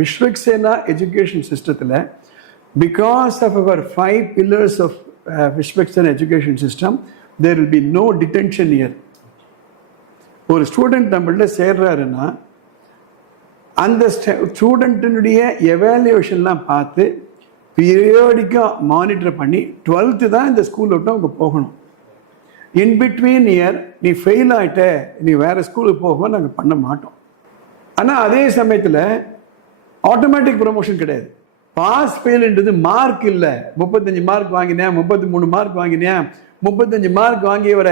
Vishwaksena education system, because of our 5 pillars of Vishwaksena education system, there will be no detention here. ஒரு student நம்மள்ட்ட சேர்றாருன்னா அந்த ஸ்டூடெண்ட்டினுடைய எவாலுவேஷன்லாம் பார்த்து பீரியாடிக்காக monitor பண்ணி 12th தான் இந்த ஸ்கூல் விட்டு அவங்க போகணும். இன் பிட்வீன் இயர் நீ ஃபெயில் ஆகிட்ட, நீ வேறு ஸ்கூலுக்கு போக நாங்கள் பண்ண மாட்டோம். ஆனால் அதே சமயத்தில் ஆட்டோமேட்டிக் ப்ரொமோஷன் கிடையாது. பாஸ் ஃபெயில்ன்றது மார்க் இல்லை. 35 மார்க் வாங்கினேன், 33 மார்க் வாங்கினேன், 35 மார்க் வாங்கி வர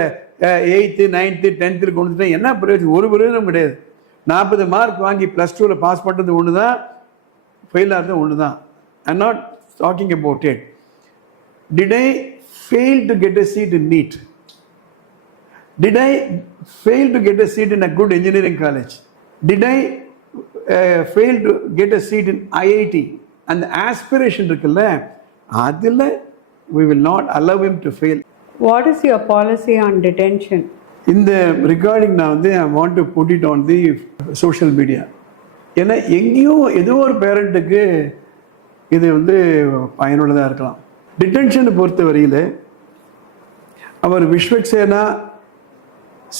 8th 9th 10th கொண்டு வந்துட்டேன், என்ன பிரயோஜனம்? ஒரு பிரயோஜனம் கிடையாது. 40 மார்க் வாங்கி +2ல பாஸ் பண்ணுறது ஒன்று தான், ஃபெயில் ஆகிறது ஒன்று தான். I'm not talking about it. Did I fail to get a seat in NEET? Did I fail to get a seat in a good engineering college? Did I fail to get a seat in IIT? And the aspiration இருக்குல்ல, அதில் we will not allow him to fail. What is your policy on detention? இந்த regarding நான் வந்து I want to put it on the social media. ஏன்னா எங்கேயும் ஏதோ ஒரு பேரண்ட்டுக்கு இது வந்து பயனுள்ளதாக இருக்கலாம். டிடென்ஷனை பொறுத்த வரையில் அவர் Vishwaksena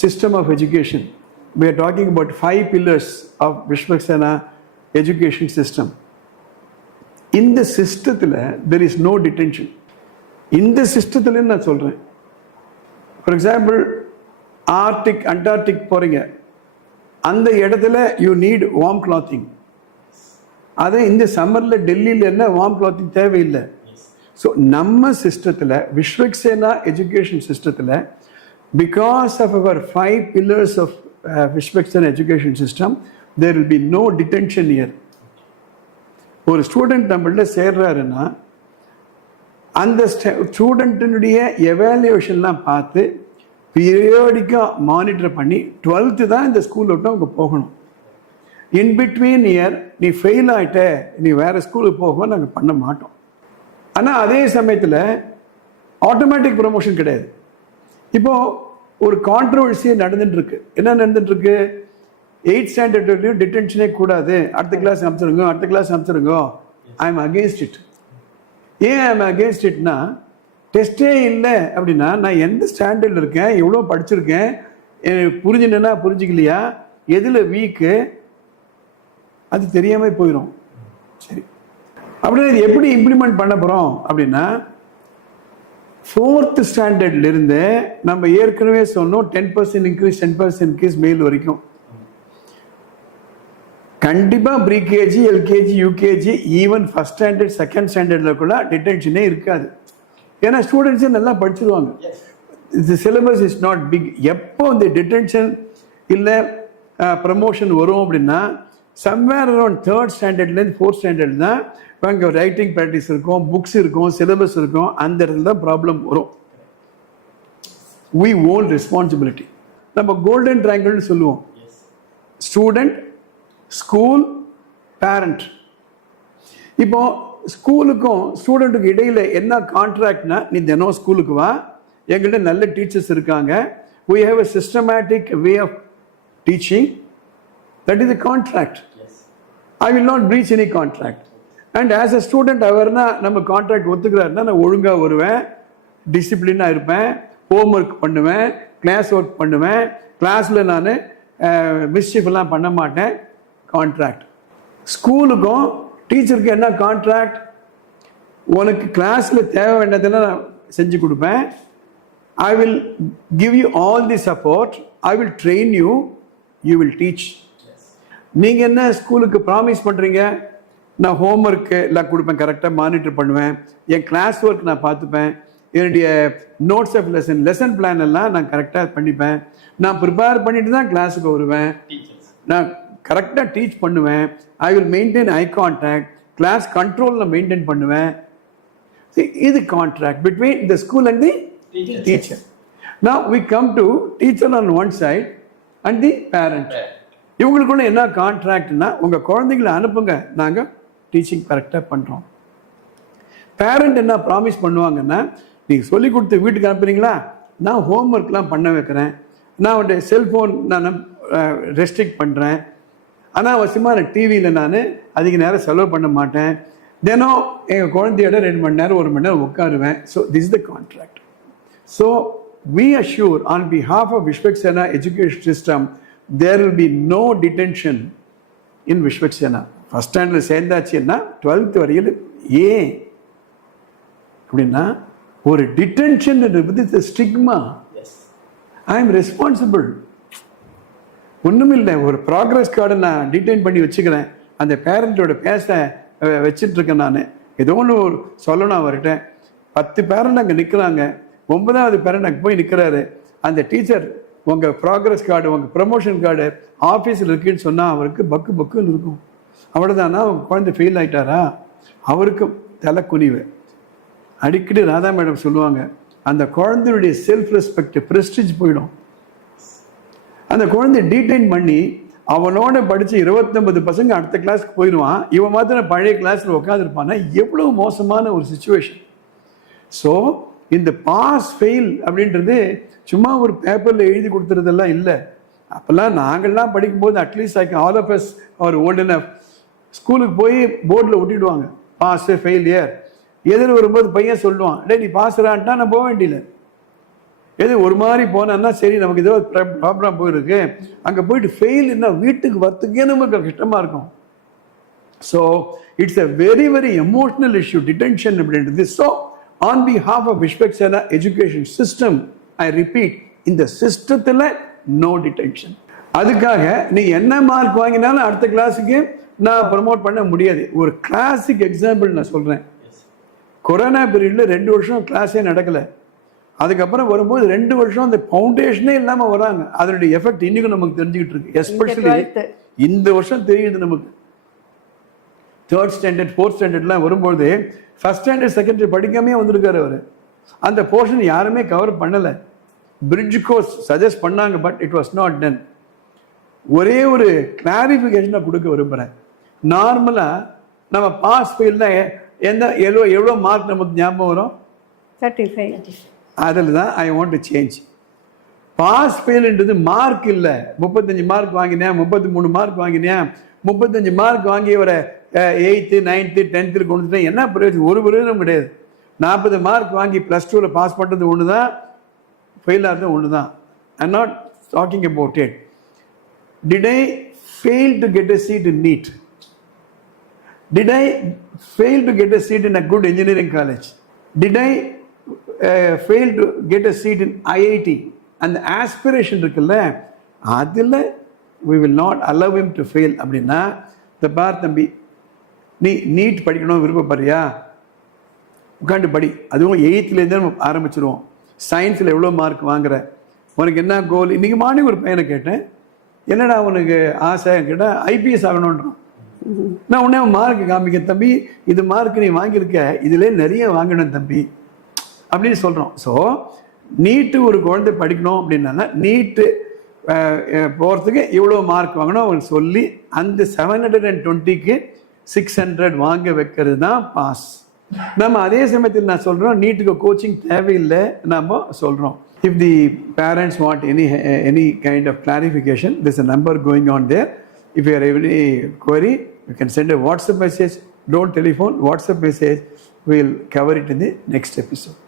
system of education, we are talking about 5 pillars of Vishwaksena education system. In the system there is no detention. In the system நான் சொல்றேன், for example Arctic Antarctic போறீங்க, அந்த இடத்துல you need warm clothing. அதே இந்த சம்மர்ல டெல்லியில் என்ன warm clothing தேவையில்லை. ஸோ நம்ம சிஸ்டத்தில் விஸ்வக்சேனா எஜுகேஷன் சிஸ்டத்தில் because of our 5 pillars of Vishwaksena education system, there will be no detention here. ஒரு ஸ்டூடெண்ட் நம்மள்ட்ட சேர்றாருன்னா அந்த ஸ்டூடெண்ட்டினுடைய எவாலுவேஷன்லாம் பார்த்து பீரியாடிக்காக மானிட்டர் பண்ணி 12th தான் இந்த ஸ்கூல் விட்டு அவங்க போகணும். இன் பிட்வீன் இயர் நீ ஃபெயில் ஆகிட்ட, நீ வேறு ஸ்கூலுக்கு போக நாங்கள் பண்ண மாட்டோம். ஆனால் அதே சமயத்தில் ஆட்டோமேட்டிக் ப்ரொமோஷன் கிடையாது. இப்போ ஒரு கான்ட்ரவர்சி நடந்துட்டு இருக்கு. என்ன நடந்துட்டு இருக்கு? 8th ஸ்டாண்டர்ட்லையும் டிடென்ஷனே கூடாது, அடுத்த கிளாஸ் அனுப்பிச்சிருங்க. I am against it. ஏன் ஐ எம் அகேன்ஸ்ட் இட்னா, டெஸ்டே இல்லை அப்படின்னா நான் எந்த ஸ்டாண்டர்டில் இருக்கேன், எவ்வளோ படிச்சிருக்கேன், புரிஞ்சுனா புரிஞ்சிக்கலையா, எதில் வீக்கு, அது தெரியாமல் போயிடும். சரி, அப்படின்னா இது எப்படி இம்ப்ளிமெண்ட் பண்ண போகிறோம் அப்படின்னா, 4th ஸ்டாண்டர்ட்லேருந்து நம்ம ஏற்கனவே சொன்னோம் 10% இன்க்ரீஸ் 10% இன்க்ரீஸ் மேல் வரைக்கும். கண்டிப்பாக pre-KG LKG UKG even 1st standard 2nd ஸ்டாண்டர்டில் கூட டிடென்ஷனே இருக்காது. ஏன்னா ஸ்டூடெண்ட்ஸே நல்லா படிச்சிருவாங்க. இந்த சிலபஸ் இஸ் நாட் பிக். எப்போ இந்த டிடென்ஷன் இல்லை ப்ரமோஷன் வரும் அப்படின்னா somewhere around 3rd ஸ்டாண்டர்ட்லேருந்து 4th standard தான் அங்கே ரைட்டிங் ப்ராக்டிஸ் இருக்கும், புக்ஸ் இருக்கும், சிலபஸ் இருக்கும். அந்த இடத்துல தான் ப்ராப்ளம் வரும். we own responsibility. நம்ம கோல்டன் ட்ரையாங்கிள்னு சொல்லுவோம். Student, school, parent. இப்போ ஸ்கூலுக்கும் ஸ்டூடெண்ட்டுக்கு இடையில் என்ன கான்ட்ராக்ட்னா, நீ தினம் ஸ்கூலுக்கு வா, எங்கள்கிட்ட நல்ல டீச்சர்ஸ் இருக்காங்க, we have a systematic way of teaching, that is the contract. I will not breach any contract. And as a student அவர்னா நம்ம கான்ட்ராக்ட் ஒத்துக்கிறாருன்னா நான் ஒழுங்காக வருவேன், டிசிப்ளினாக இருப்பேன், ஹோம் ஒர்க் பண்ணுவேன், கிளாஸ் ஒர்க் பண்ணுவேன், கிளாஸில் நான் மிஸ்சீஃப்லாம் பண்ண மாட்டேன். கான்ட்ராக்ட். ஸ்கூலுக்கும் டீச்சருக்கும் என்ன கான்ட்ராக்ட்? உனக்கு கிளாஸில் தேவை வேண்டியதெல்லாம் நான் செஞ்சு கொடுப்பேன். I will give you all the support, I will train you, you will teach. நீங்கள் என்ன ஸ்கூலுக்கு ப்ராமிஸ் பண்ணுறீங்க? நான் ஹோம் ஒர்க்கு எல்லாம் கொடுப்பேன், கரெக்டாக மானிட்டர் பண்ணுவேன், என் கிளாஸ் ஒர்க் நான் பார்த்துப்பேன், என்னுடைய நோட்ஸ் ஆஃப் லெசன் பிளான் எல்லாம் நான் கரெக்டாக பண்ணிப்பேன், நான் ப்ரிப்பேர் பண்ணிட்டு தான் கிளாஸுக்கு வருவேன், நான் கரெக்டாக டீச் பண்ணுவேன், I will maintain eye contact, class கண்ட்ரோலில் மெயின்டைன் பண்ணுவேன். இது contract between the school and the teacher. Now we come to teacher on one side and the parent. இவங்களுக்குள்ள என்ன கான்ட்ராக்ட்னா, உங்கள் குழந்தைங்களை அனுப்புங்க, நாங்கள் டீச்சிங் கரெக்டாக பண்ணுறோம். பேரண்ட் என்ன ப்ராமிஸ் பண்ணுவாங்கன்னா, நீங்கள் சொல்லி கொடுத்து வீட்டுக்கு அனுப்புறீங்களா, நான் ஹோம் ஒர்க்லாம் பண்ண வைக்கிறேன், நான் அவருடைய செல்ஃபோன் நான் ரெஸ்ட்ரிக்ட் பண்ணுறேன், அனாவசியமாக டிவியில் நான் அதிக நேரம் செலவு பண்ண மாட்டேன். தினம் எங்கள் குழந்தையோட 2 மணி நேரம் 1 மணி நேரம் உட்காருவேன். So this is the contract. So we assure on behalf of Vishwaksena education system there will be no detention in Vishwaksena. First standard சேர்ந்தாச்சுன்னா 12th வரையில் ஏன் அப்படின்னா ஒரு டிடென்ஷன் என்பது ஸ்டிக்மா. I am responsible. ஒன்றுமில்லை, ஒரு ப்ராக்ரஸ் கார்டை நான் டிடைன் பண்ணி வச்சுக்கிறேன். அந்த பேரண்ட்டோட பேச வச்சுட்டு இருக்கேன். நான் ஏதோ ஒன்று சொல்லணும் அவர்கிட்ட. 10 பேரண்ட் அங்கே நிற்கிறாங்க, 9வது பேரண்ட் அங்கே போய் நிற்கிறாரு. அந்த டீச்சர் உங்கள் ப்ராக்ரஸ் கார்டு உங்கள் ப்ரமோஷன் கார்டு ஆஃபீஸில் இருக்குன்னு சொன்னால் அவருக்கு பக்கு பக்குன்னு இருக்கும். அவ்வளோதானா அவங்க குழந்தை ஃபெயில் ஆகிட்டாரா? அவருக்கு தலை குனிவு. அடிக்கடி ராதா மேடம் சொல்லுவாங்க, அந்த குழந்தையுடைய செல்ஃப் ரெஸ்பெக்ட் ப்ரெஸ்டிஜ் போயிடும். அந்த குழந்தைய டீடைன் பண்ணி அவனோட படித்து 29 பசங்க அடுத்த கிளாஸ்க்கு போயிடுவான். இவன் மாத்திரம் பழைய கிளாஸில் உட்காந்துருப்பான்னா எவ்வளோ மோசமான ஒரு சுச்சுவேஷன். ஸோ இந்த பாஸ் ஃபெயில் அப்படின்றது சும்மா ஒரு பேப்பரில் எழுதி கொடுத்துறதெல்லாம் இல்லை. அப்போல்லாம் நாங்கள்லாம் படிக்கும்போது at least all of us our old enough ஸ்கூலுக்கு போய் போர்டில் ஒட்டிடுவாங்க பாஸ் ஃபெயிலியர். எதிர் வரும்போது பையன் சொல்லுவான், டே நீ பாஸ்றான்ட்டா நான் போக வேண்டியதில்லை. எது ஒரு மாதிரி போனேன்னா சரி நமக்கு ஏதோ ப்ராப்ளம் போயிருக்கு, அங்கே போயிட்டு ஃபெயில் என்ன வீட்டுக்கு வரத்துக்கே நமக்கு கஷ்டமாக இருக்கும். So it's a very very emotional issue detention அப்படின்றது. So on behalf of Vishwaksena education system I repeat, இந்த சிஸ்டத்தில் நோ டிடென்ஷன். அதுக்காக நீ என்ன மார்க் வாங்கினாலும் அடுத்த கிளாஸுக்கு நான் ப்ரமோட் பண்ண முடியாது. ஒரு கிளாசிக் எக்ஸாம்பிள் நான் சொல்கிறேன். கொரோனா பீரியடில் 2 வருஷம் கிளாஸே நடக்கலை. அதுக்கப்புறம் வரும்போது 2 வருஷம் அந்த ஃபவுண்டேஷனே இல்லாமல் வராங்க. அதனுடைய எஃபெக்ட் இன்னைக்கும் நமக்கு தெரிஞ்சுக்கிட்டு இருக்கு. எஸ்பெஷலி இந்த வருஷம் தெரியுது நமக்கு. 3rd ஸ்டாண்டர்ட் 4th ஸ்டாண்டர்ட்லாம் வரும்போது ஃபர்ஸ்ட் ஸ்டாண்டர்ட் செகண்டரி படிக்காமே வந்திருக்காரு அவர். அந்த போர்ஷன் யாருமே கவர் பண்ணலை. பிரிட்ஜ் கோர்ஸ் சஜஸ்ட் பண்ணாங்க, but it was not done. ஒரே ஒரு கிளாரிஃபிகேஷனை கொடுக்க விரும்புகிறேன். நார்மலாக நம்ம பாஸ் ஃபெயில்னா எவ்வளோ மார்க் நமக்கு ஞாபகம் வரும்? 35. அதில் தான் I want to change. Pass ஃபெயில்ன்றது மார்க் இல்லை. 35 மார்க் வாங்கினேன், 33 மார்க் வாங்கினேன், 35 மார்க் வாங்கி ஒரு 8th 9th 10th கொண்டு வந்துட்டேன், என்ன பிரயோஜனம்? ஒரு பிரயோஜனம் கிடையாது. 40 மார்க் வாங்கி +2ல் பாஸ் பண்ணுறது ஒன்று தான், ஃபெயில் ஆகிறது ஒன்று தான். I am not talking about it. Did I fail to get a seat in NEET? Did I fail to get a seat in a good engineering college? Did I fail to get a seat in IIT? And the aspiration இருக்குல்ல, அதில் we will not allow him to fail. அப்படின்னா இந்த பார் தம்பி, நீ NEET படிக்கணும் விருப்பப்படுறியா? உட்காந்து படி. அதுவும் 8th நம்ம ஆரம்பிச்சிருவோம். சயின்ஸில் எவ்வளோ மார்க் வாங்குற, உனக்கு என்ன கோல்? இன்றைக்கி மார்னிங் ஒரு பையனை கேட்டேன், என்னடா உனக்கு ஆசை கேட்டால் ஐபிஎஸ் ஆகணுன்றான். நான் உடனே மார்க் காமிக்க, தம்பி இது மார்க் நீ வாங்கியிருக்க, இதிலே நிறைய வாங்கணும் தம்பி அப்படின்னு சொல்கிறோம். ஸோ நீட்டு ஒரு குழந்தை படிக்கணும் அப்படின்னா நீட்டு போகிறதுக்கு இவ்வளோ மார்க் வாங்கணும் அவங்க சொல்லி அந்த 720க்கு 600 வாங்க வைக்கிறது தான் பாஸ். நம்ம அதே சமயத்தில் நான் சொல்கிறோம் நீட்டுக்கு கோச்சிங் தேவையில்லை நம்ம சொல்கிறோம். If the parents want any kind of clarification, there's a number going on there. If you have any query, you can send a WhatsApp message. Don't telephone, WhatsApp message. We'll cover it in the next episode.